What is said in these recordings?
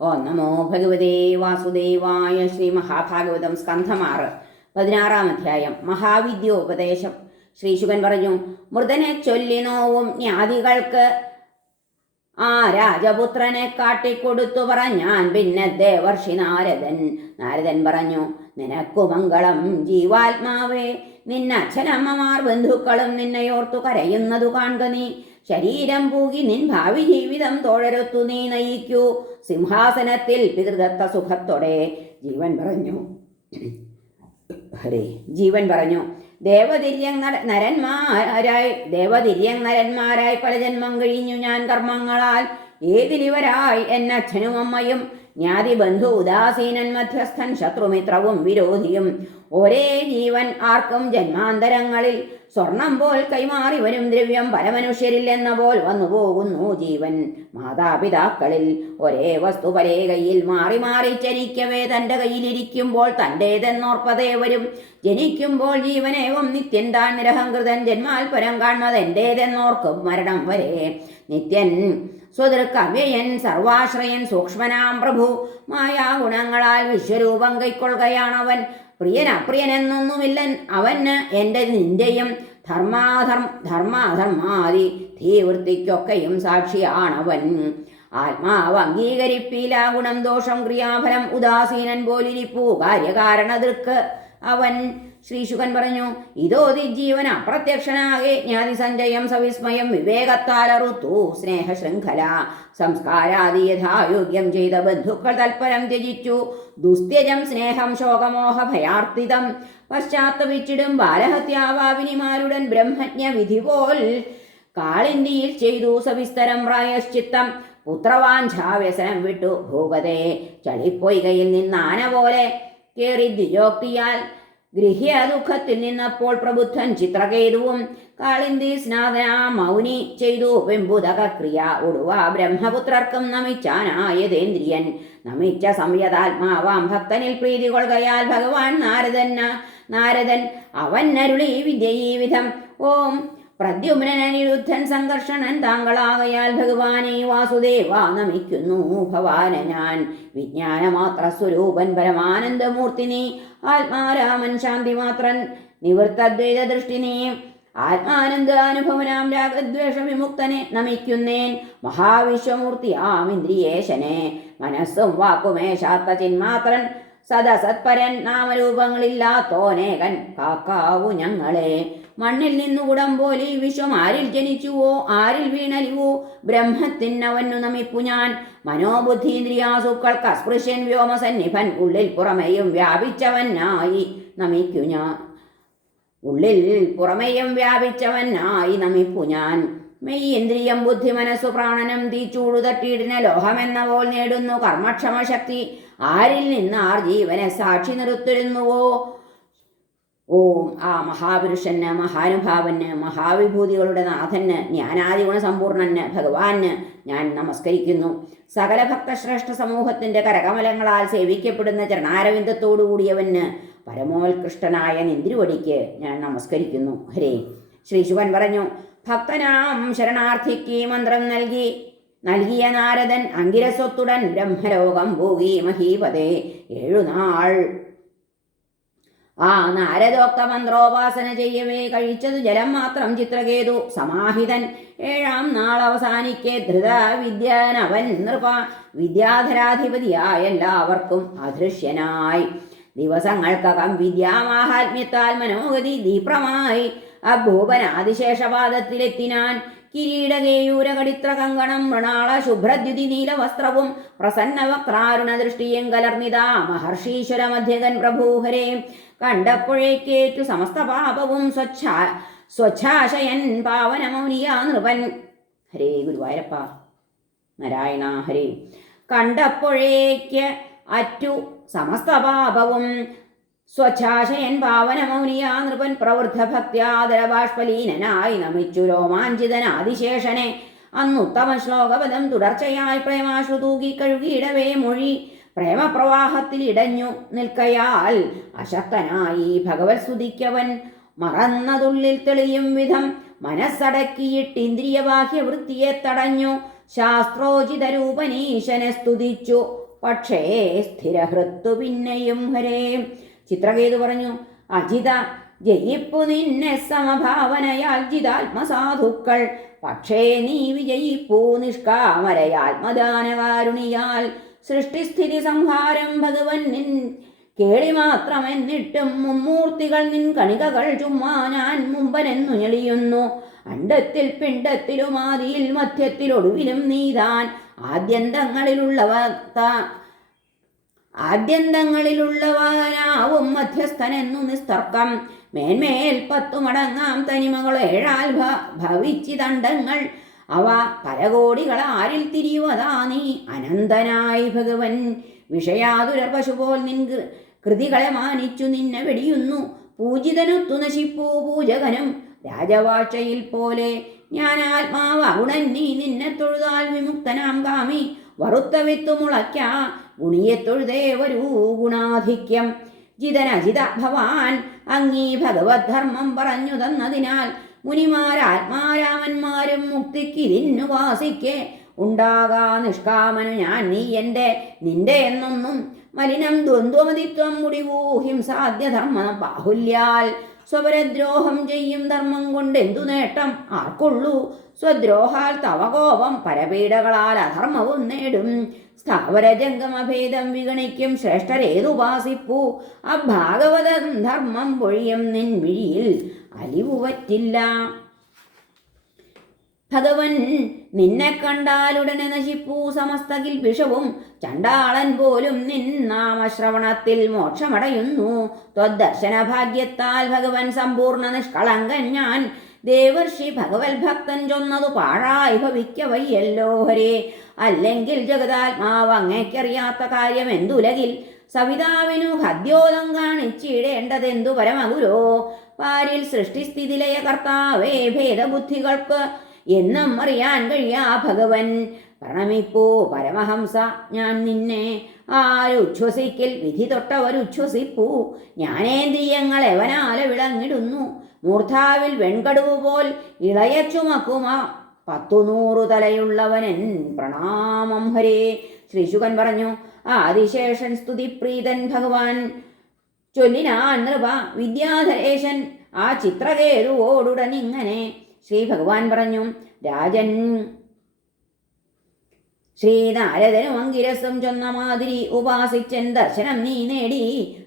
ഓം നമോ ഭഗവതേ വാസുദേവായ ശ്രീ മഹാഭാഗവതം സ്കന്ധമാറ്. പതിനാറാം അധ്യായം. മഹാവിദ്യോപദേശം. ശ്രീശുകൻ പറഞ്ഞു മൃതനെ ചൊല്ലി നോവും ജ്ഞാതികൾക്ക് ആ രാജപുത്രനെ കാട്ടിക്കൊടുത്തു പറഞ്ഞാൻ പിന്നെ ദേവർഷി നാരദൻ. നാരദൻ പറഞ്ഞു നിനക്കു മംഗളം ജീവാത്മാവേ. നിന്നച്ഛനമ്മമാർ ബന്ധുക്കളും നിന്നെയോർത്തു കരയുന്നതു കാണുക നീ. ശരീരം പൂകി നിൻ ഭാവി ജീവിതം തോഴരൊത്തു നീ നയിക്കൂ. സിംഹാസനത്തിൽ പിതൃദത്ത സുഖത്തോടെ ജീവൻ പറഞ്ഞു. ഹരേ ജീവൻ പറഞ്ഞു. ദേവതിര്യങ്ങൾ നര നരന്മാരായി ദേവതിര്യൻ നരന്മാരായി പല ജന്മം കഴിഞ്ഞു ഞാൻ കർമ്മങ്ങളാൽ. ഏതിലിവരായി എന്നച്ഛനും അമ്മയും ജ്ഞാതി ബന്ധു ഉദാസീനൻ മധ്യസ്ഥൻ ശത്രുമിത്രവും വിരോധിയും. ഒരേ ജീവൻ ആർക്കും ജന്മാന്തരങ്ങളിൽ സ്വർണം പോൽ കൈമാറി വരും ദ്രവ്യം പല മനുഷ്യരില്ലെന്ന പോൽ വന്നു പോകുന്നു ജീവൻ. മാതാപിതാക്കളിൽ ഒരേ വസ്തു പലേ കയ്യിൽ മാറി മാറി ചരിക്കവേ തന്റെ കയ്യിലിരിക്കുമ്പോൾ തന്റേതെന്നോർപ്പതേ വരും. ജനിക്കുമ്പോൾ ജീവനേവം നിത്യൻ താൻ നിരഹംകൃതൻ ജന്മാൽ പരം കാൺമത് എന്റേതെന്നോർക്കും മരണം വരെ. നിത്യൻ സ്വതൃക്കവ്യയൻ സർവാശ്രയൻ സൂക്ഷ്മനാം പ്രഭു. മായാ ഗുണങ്ങളാൽ വിശ്വരൂപം കൈക്കൊള്ളുകയാണവൻ. പ്രിയൻ അപ്രിയനെന്നൊന്നുമില്ലൻ അവന് എന്റെ നിന്റെയും ധർമാധർമ്മ ധർമാധർമാതി തീവൃത്തിക്കൊക്കെയും സാക്ഷിയാണവൻ. ആത്മാവ് അംഗീകരിപ്പീല ഗുണം ദോഷം ക്രിയാഫലം ഉദാസീനൻ പോലിരിപ്പൂ. കാര്യകാരണതൃക്ക് അവൻ ശ്രീശുഖൻ പറഞ്ഞു ഇതോതി ജീവൻ അപ്രത്യക്ഷനാകെ ജ്ഞാതി സഞ്ജയം സവിസ്മയം വിവേകത്താലറുത്തു സ്നേഹ ശൃംഖല സംസ്കാരാദി യഥായോഗ്യം ചെയ്ത ബന്ധുക്കൾ തൽപരം ത്യജിച്ചു. ദുസ്ത്യജം സ്നേഹം ശോകമോഹ ഭയാർത്ഥിതം. പശ്ചാത്തപിച്ചിടും ബാലഹത്യാവാവിനിമാരുടൻ ബ്രഹ്മജ്ഞ വിധി പോൽ കാളിന്തിയിൽ ചെയ്തു സവിസ്തരം പ്രായശ്ചിത്തം. പുത്രവാഞ്ചാവ്യസനം വിട്ടു ഭൂപതേ ചളിപ്പൊയ്കയിൽ നിന്നാന പോലെ കേറി ദ്വിജോക്തിയാൽ ഗൃഹ്യ ദുഃഖത്തിൽ നിന്നപ്പോൾ പ്രബുദ്ധൻ ചിത്രകേതുവും കാളിന്തി സ്നാതന മൗനി ചെയ്തു. വെമ്പുതക ക്രിയ ഉടുവ ബ്രഹ്മപുത്രർക്കും നമിച്ചാനായതേന്ദ്രിയൻ. നമിച്ച സംയതാത്മാവാം ഭക്തനിൽ പ്രീതി കൊള്ളുകയാൽ ഭഗവാൻ നാരദൻ നാരദൻ അവൻ അരുളി വിദ്യയീ വിധം. ഓം പ്രദ്യുമ്നനിരുദ്ധൻ സംഘർഷണൻ താങ്കളാകയാൽ ഭഗവാനെ വാസുദേവ നമിക്കുന്നു ഭവാന ഞാൻ വിജ്ഞാനമാത്ര സ്വരൂപൻ പരമാനന്ദമൂർത്തിനെ ആത്മാരാമൻ ശാന്തിമാത്രൻ നിവൃത്തദ്വൈത ദൃഷ്ടിനെ ആത്മാനന്ദ അനുഭവനാം രാഗദ്വേഷ വിമുക്തനെ നമിക്കുന്നേൻ മഹാവിശ്വമൂർത്തി ആം ഇന്ദ്രിയേശനെ. മനസ്സും വാക്കുമേശാത്ത ചിന്മാത്രൻ സദസത്പരൻ നാമരൂപങ്ങളില്ലാത്തോനേകൻ കാക്കാവു ഞങ്ങളെ. മണ്ണിൽ നിന്നു കുടം പോലെ വിശ്വം ആരിൽ ജനിച്ചുവോ ആരിൽ വീണലിവോ? ബ്രഹ്മത്തിനവന്നു നമിപ്പു ഞാൻ. മനോബുദ്ധീന്ദ്രിയാസുക്കൾക്ക് അസ്പൃശ്യൻ വ്യോമസന്നിഭൻ ഉള്ളിൽ പുറമേയും വ്യാപിച്ചവനായി നമിക്കു ഞാൻ. ഉള്ളിൽ പുറമേയും വ്യാപിച്ചവനായി നമിപ്പു ഞാൻ. മെയ്യേന്ദ്രിയം ബുദ്ധി മനസ്സു പ്രാണനം തീച്ചൂടു തട്ടിയിടുന്ന ലോഹമെന്ന പോൽ നേടുന്നു കർമ്മക്ഷമ ശക്തി ആരിൽ നിന്ന് ആർ ജീവനെ സാക്ഷി നിർത്തിരുന്നുവോ ഓം ആ മഹാപുരുഷന് മഹാനുഭാവന് മഹാവിഭൂതികളുടെ നാഥന് ജ്ഞാനാദിഗുണ സമ്പൂർണന് ഭഗവാന് ഞാൻ നമസ്കരിക്കുന്നു. സകല ഭക്തശ്രേഷ്ഠ സമൂഹത്തിന്റെ കരകമലങ്ങളാൽ സേവിക്കപ്പെടുന്ന ചരണാരവിന്ദത്തോടു കൂടിയവന് പരമോത്കൃഷ്ടനായ നിന്തിരുവടിക്ക് ഞാൻ നമസ്കരിക്കുന്നു. ഹരേ. ശ്രീ ശിവൻ പറഞ്ഞു ഭക്തനാം ശരണാർത്ഥിക്ക് മന്ത്രം നൽകി നൽകിയ നാരദൻ അങ്കിരസ്വത്തുടൻ ബ്രഹ്മലോകം ഭൂവി മഹീപതേ. ഏഴുനാൾ ആ നാരദോക്ത മന്ത്രോപാസന ചെയ്യവേ. കഴിച്ചത് ജലം മാത്രം ചിത്രകേതു. സമാഹിതൻ. ഏഴാം നാൾ അവസാനിക്കെ ധൃത വിദ്യാനവൻ നൃപ. വിദ്യാധരാധിപതിയായ എല്ലാവർക്കും അദൃശ്യനായി. ദിവസങ്ങൾക്കകം വിദ്യാമാഹാത്മ്യത്താൽ മനോഗതി ദീപ്രമായി. അഭൂപനാതിശേഷപാദത്തിലെത്തിനാൻ കിരീടകേയൂരകടിത്ര കങ്കണം മൃണാള ശുഭ്രദ്യുതി നീലവസ്ത്രവും പ്രസന്നവക്രാരുണ ദൃഷ്ടിയും കലർന്നിതാ മഹർഷീശ്വര മധ്യകൻ പ്രഭൂഹരെ കണ്ടപ്പോഴേക്കേറ്റു സമസ്ത പാപവും സ്വച്ഛ സ്വച്ഛാശയൻ പാവനമൗനിയ നൃപൻ. ഹരേ ഗുരുവായൂരപ്പ. നാരായണ ഹരേ. കണ്ടപ്പോഴേക്ക് അറ്റു സമസ്ത പാപവും സ്വച്ഛാശയൻ പാവനമൗനിയാ നൃപൻ പ്രവൃദ്ധ ഭക്തിയാദരബാഷ്പലീനായി നമിച്ചു രോമാഞ്ചിതനാതിശേഷനെ അന്നുത്തമ ശ്ലോകപദം തുടർച്ചയായി പ്രേമാശ്രു തൂകി കഴുകിയിടവേ മൊഴി. പ്രേമപ്രവാഹത്തിൽ ഇടഞ്ഞു നിൽക്കയാൽ അശക്തനായി ഭഗവത് സ്തുതിക്കവൻ. മറന്നതുള്ളിൽ തെളിയും വിധം മനസ്സടക്കിയിട്ട് ഇന്ദ്രിയബാഹ്യ വൃത്തിയെ തടഞ്ഞു. ശാസ്ത്രോചിത രൂപനീശനെ സ്തുതിച്ചു. പക്ഷേ സ്ഥിരഹൃത്തു പിന്നെയും ഹരേ. ചിത്രകേതു പറഞ്ഞു അജിത ജയിപ്പു നിന്നെ സമഭാവനയാൽ ജിതാത്മസാധുക്കൾ. പക്ഷേ നീ വിജയിപ്പൂ നിഷ്കാമരയാത്മദാനവാരുണിയാൽ. സൃഷ്ടിസ്ഥിതി സംഹാരം ഭഗവൻ നിൻ കേളി മാത്രമെന്നിട്ടും മുമ്മൂർത്തികൾ നിൻ കണികകൾ ചുമ്മാ ഞാൻ മുമ്പനെന്നു ഞെളിയുന്നു. അണ്ടത്തിൽ പിണ്ടത്തിലും ആദിയിൽ മധ്യത്തിലൊടുവിലും നീതാൻ ആദ്യന്തങ്ങളിലുള്ളവ ആദ്യന്തങ്ങളിലുള്ളവനാവും മധ്യസ്ഥനെന്നു നിസ്തർക്കം. മേന്മേൽ പത്തു മടങ്ങാം തനിമകൾ ഏഴാൽ ഭവിച്ചി ഭവിച്ചിതണ്ടങ്ങൾ അവ പരകോടികൾ ആരിൽ തിരിയുവതാ നീ? അനന്തനായി ഭഗവൻ വിഷയാതുരർ പശുപോൽ നിൻ കൃതികളെ മാനിച്ചു നിന്നെ വെടിയുന്നു. പൂജിതനൊത്തു നശിപ്പൂ പൂജകനും. രാജവാഴ്ചയിൽ പോലെ ഞാൻ ആത്മാവ് അഗുണൻ നീ നിന്നെ തൊഴുതാൽ വിമുക്തനാം കാമി. വറുത്ത വിത്തു മുളയ്ക്ക ഗുണിയെ തൊഴുതേ വരൂ ഗുണാധിക്യം ജിതനജിത ഭവാൻ അങ്ങീ ഭഗവത് ധർമ്മം പറഞ്ഞു തന്നതിനാൽ മുനിമാരാത്മാരാമന്മാരും മുക്തിക്കിരിന്നു വാസിക്കേ. ഉണ്ടാകാ നിഷ്കാമനു ഞാൻ നീ എന്റെ നിന്റെ എന്നൊന്നും മലിനം ദ്വന്ദ്വമതിത്വം മുടിവൂ ഹിംസാദ്യധർമ്മ ബാഹുല്യാൽ. സ്വപരദ്രോഹം ചെയ്യും ധർമ്മം കൊണ്ട് എന്തു നേട്ടം? ആർക്കുള്ളൂ? സ്വദ്രോഹാൽ തവകോപം പരപീഡകളാൽ അധർമ്മവും നേടും. സ്ഥാവരജംഗമഭേദം വിഗണിക്കും ശ്രേഷ്ഠരേതുപാസിപ്പൂ ഭാഗവത ധർമ്മം പൊഴിയും നിൻ മിഴിയിൽ അലിവു പറ്റില്ല ഭഗവൻ നിന്നെ കണ്ടാലുടനെ നശിപ്പൂ സമസ്തകിൽ വിഷവും. ചണ്ടാളൻ പോലും നിൻ നാമശ്രവണത്തിൽ മോക്ഷമടയുന്നു. ത്വദർശന ഭാഗ്യത്താൽ ഭഗവൻ സമ്പൂർണ നിഷ്കളങ്കൻ ഞാൻ. ദേവർഷി ഭഗവത് ഭക്തൻ ചൊന്നതു പാഴായി ഭവിക്കവയ്യല്ലോ ഹരേ. അല്ലെങ്കിൽ ജഗതാത്മാവ് അങ്ങേക്കറിയാത്ത കാര്യം എന്തുലകിൽ? സവിതാവിനു ഹദ്യോദം കാണിച്ചിടേണ്ടതെന്തു പരമഗുരോ? പാരിൽ സൃഷ്ടിസ്ഥിതിലയ കർത്താവേ ഭേദബുദ്ധികൾക്ക് എന്നും അറിയാൻ കഴിയാ ഭഗവൻ. പ്രണമിപ്പോ പരമഹംസ ഞാൻ നിന്നെ ആരുച്ഛ്വസിക്കിൽ വിധി തൊട്ടവരുച്ഛ്വസിപ്പൂ ജ്ഞാനേന്ദ്രിയങ്ങൾ എവനാല വിളഞ്ഞിടുന്നു. മൂർധാവിൽ വെൺകടുവ് പോൽ ഇളയ ചുമക്കുമ. പത്തു നൂറു തലയുള്ളവനൻ പ്രണാമം ഹരേ. ശ്രീശുകൻ പറഞ്ഞു ആദിശേഷൻ സ്തുതി പ്രീതൻ ഭഗവാൻ. ചൊല്ലിനാ നൃപ വിദ്യാധരേശൻ. ആ ചിത്രകേതുവോടുടൻ ഇങ്ങനെ ശ്രീ ഭഗവാൻ പറഞ്ഞു രാജൻ ശ്രീനാരദനും അങ്കിരസും ചൊന്ന മാതിരി ഉപാസിച്ചൻ ദർശനം നീ നേടി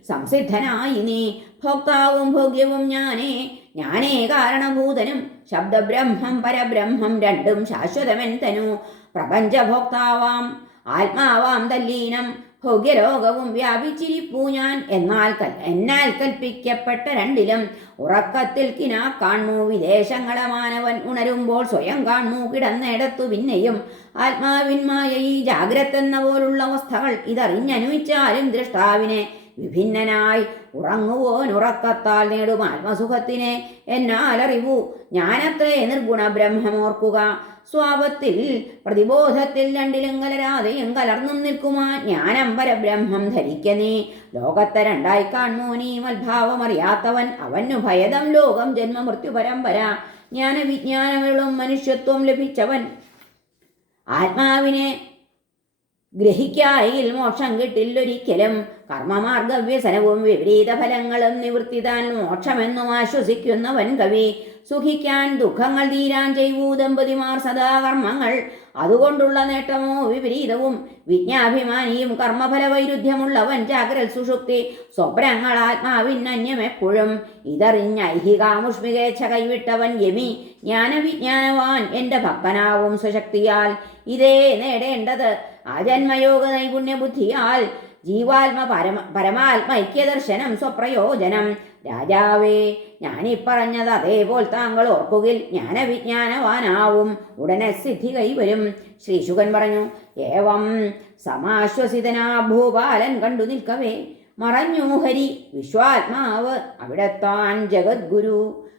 സംസിദ്ധനായി നീ ഭോക്താവും ഭോഗ്യവും ഞാനേ ഞാനേ കാരണഭൂതനും ശബ്ദബ്രഹ്മം പരബ്രഹ്മം രണ്ടും ശാശ്വതമെൻ തനു പ്രപഞ്ചഭോക്താവാം ആത്മാവാം തല്ലീനം ഭോഗ്യലോകവും വ്യാപിച്ചിരിപ്പൂ ഞാൻ. എന്നാൽ കൽ എന്നാൽ കൽപ്പിക്കപ്പെട്ട രണ്ടിലും ഉറക്കത്തിൽ കിനാ കാണു. വിദേശങ്ങളെ മാനവൻ ഉണരുമ്പോൾ സ്വയം കാണു. കിടന്നിടത്തു പിന്നെയും ആത്മാവിന്മായ ഈ ജാഗ്രത എന്ന പോലുള്ള അവസ്ഥകൾ ഇതറിഞ്ഞനുവിച്ചാലും ദൃഷ്ടാവിനെ വിഭിന്നനായി ഉറങ്ങുവോൻ ഉറക്കത്താൽ നേടും ആത്മസുഖത്തിനെ. എന്നാലറിവു ഞാനത്രേ നിർഗുണ ബ്രഹ്മമോർക്കുക സ്വാപത്തിൽ പ്രതിബോധത്തിൽ രണ്ടിലും കലരാതെയും കലർന്നും നിൽക്കുമാ ജ്ഞാനം പരബ്രഹ്മം ധരിക്ക നീ ലോകത്തെ രണ്ടായി കാണുമോ നീ മത്ഭാവമറിയാത്തവൻ. അവനു ഭയതം ലോകം ജന്മമൃത്യു പരമ്പര. ജ്ഞാനവിജ്ഞാനങ്ങളും മനുഷ്യത്വം ലഭിച്ചവൻ. ആത്മാവിനെ ഗ്രഹിക്കായിൽ മോക്ഷം കിട്ടില്ലൊരിക്കലും. കർമ്മമാർഗ വ്യസനവും വിപരീത ഫലങ്ങളും നിവൃത്തിതാൻ മോക്ഷമെന്നും ആശ്വസിക്കുന്നവൻ കവി. സുഖിക്കാൻ ദുഃഖങ്ങൾ തീരാൻ ചെയ്യൂ ദമ്പതിമാർ സദാ കർമ്മങ്ങൾ അതുകൊണ്ടുള്ള നേട്ടമോ വിപരീതവും. വിജ്ഞാഭിമാനിയും കർമ്മഫല വൈരുദ്ധ്യമുള്ളവൻ ജാഗ്രൽ സുഷുപ്തി. സ്വപ്നങ്ങൾ ആത്മാവിനന്യമെപ്പോഴും ഇതറിഞ്ഞ ഐഹികാമുഷ്മികേച്ഛ കൈവിട്ടവൻ യമി. ജ്ഞാനവിജ്ഞാനവാൻ എന്റെ ഭക്തനാവും സുശക്തിയാൽ. ഇതേ നേടേണ്ടത്. ആജന്മയോഗ നൈപുണ്യ ബുദ്ധിയാൽ ജീവാത്മ പരമ പരമാത്മ ഐക്യദർശനം സ്വപ്രയോജനം. രാജാവേ ഞാനിപ്പറഞ്ഞത് അതേപോലെ താങ്കൾ ഓർക്കുകിൽ ജ്ഞാനവിജ്ഞാനവാനാവും. ഉടനെ സിദ്ധി കൈവരും. ശ്രീശുകൻ പറഞ്ഞു ഏവം സമാശ്വസിതനാ ഭൂപാലൻ കണ്ടു നിൽക്കവേ. മറഞ്ഞു ഹരി വിശ്വാത്മാവ് അവിടെത്താൻ ജഗദ്ഗുരു.